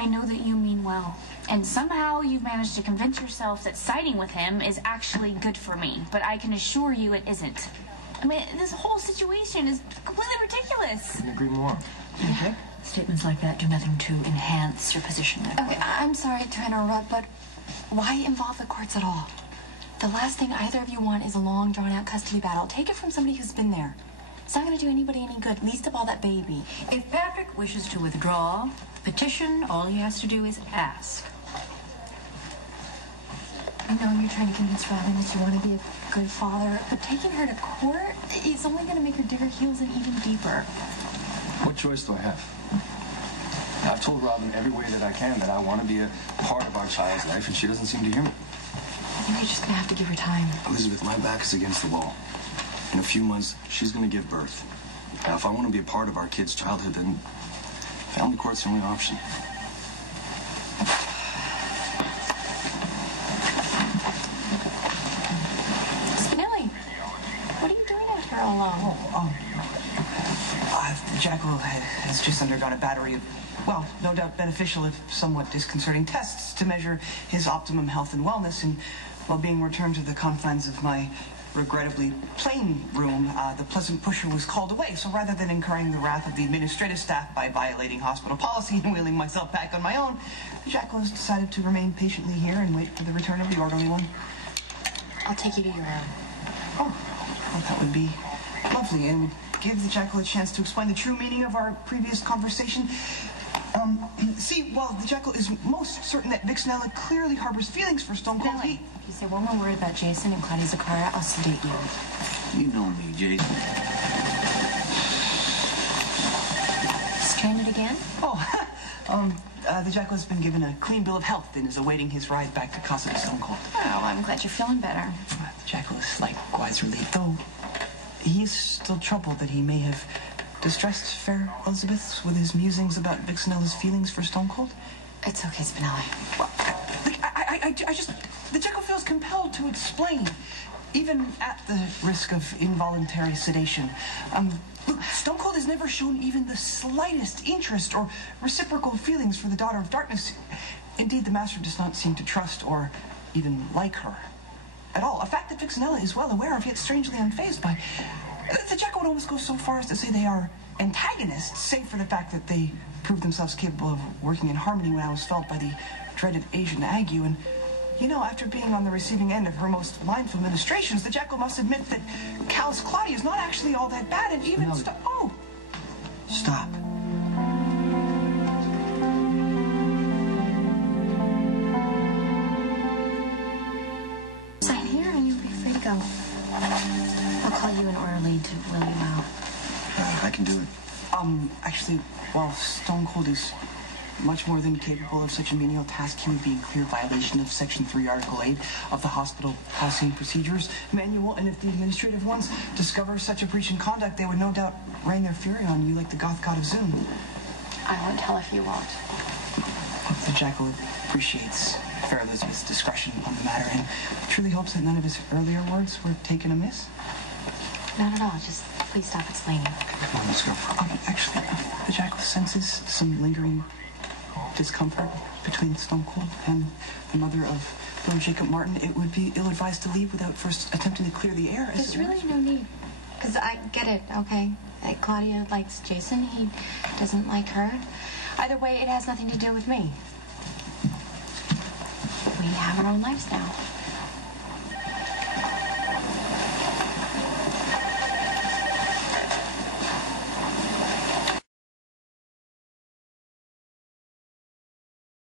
I know that you mean well. And somehow you've managed to convince yourself that siding with him is actually good for me. But I can assure you it isn't. I mean, this whole situation is completely ridiculous. Couldn't agree more. Okay. Statements like that do nothing to enhance your position. Okay, I'm sorry to interrupt, but why involve the courts at all? The last thing either of you want is a long, drawn-out custody battle. Take it from somebody who's been there. It's not going to do anybody any good, least of all that baby. If Patrick wishes to withdraw the petition, all he has to do is ask. I know you're trying to convince Robin that you want to be a good father, but taking her to court is only going to make her dig her heels in even deeper. What choice do I have? I've told Robin every way that I can that I want to be a part of our child's life, and she doesn't seem to hear me. I think you're just going to have to give her time. Elizabeth, my back is against the wall. In a few months, she's going to give birth. Now, if I want to be a part of our kid's childhood, then family court's the only option. Spinelli, what are you doing out here all alone? Jackal has just undergone a battery of, well, no doubt beneficial if somewhat disconcerting tests to measure his optimum health and wellness, and while being returned to the confines of my regrettably plain room, the pleasant pusher was called away. So rather than incurring the wrath of the administrative staff by violating hospital policy and wheeling myself back on my own, the Jackal has decided to remain patiently here and wait for the return of the orderly one. I'll take you to your room. Oh, well, that would be lovely, and would give the Jackal a chance to explain the true meaning of our previous conversation. See, while the Jackal is most certain that Spinelli clearly harbors feelings for Stone Cold, If you say one more word about Jason and Claudia Zakara, I'll sedate you. You know me, Jason. Stranded again? The Jackal has been given a clean bill of health and is awaiting his ride back to Casa de Stone Cold. Oh, I'm glad you're feeling better. The Jackal is likewise relieved, though he is still troubled that he may have distressed fair Elizabeth with his musings about Spinelli's feelings for Stone Cold. It's okay, Spinelli. Well, the Jackal feels compelled to explain, even at the risk of involuntary sedation. Look, Stone Cold has never shown even the slightest interest or reciprocal feelings for the Daughter of Darkness. Indeed, the Master does not seem to trust or even like her at all. A fact that Spinelli is well aware of, yet strangely unfazed by. The Jackal would almost go so far as to say they are antagonists, save for the fact that they proved themselves capable of working in harmony when I was felled by the dreaded Asian ague. And, you know, after being on the receiving end of her most mindful ministrations, the Jackal must admit that Cal's Claudia is not actually all that bad, and even... No. Stop. Sign here and you'll be free to go. I'll call you an orderly to wheel you out. I can do it. Actually, while Stone Cold is much more than capable of such a menial task, he would be in clear violation of Section 3, Article 8 of the Hospital Policy and Procedures Manual, and if the administrative ones discover such a breach in conduct, they would no doubt rain their fury on you like the Goth God of Zoom. I won't tell if you won't. The Jackal appreciates fair Elizabeth's discretion on the matter and truly hopes that none of his earlier words were taken amiss. Not at all. Just please stop explaining. Come on, let's go. Actually, the Jackal senses some lingering discomfort between Stone Cold and the mother of little Jacob Martin. It would be ill-advised to leave without first attempting to clear the air. There's really no need. Because I get it, okay? Claudia likes Jason. He doesn't like her. Either way, it has nothing to do with me. We have our own lives now.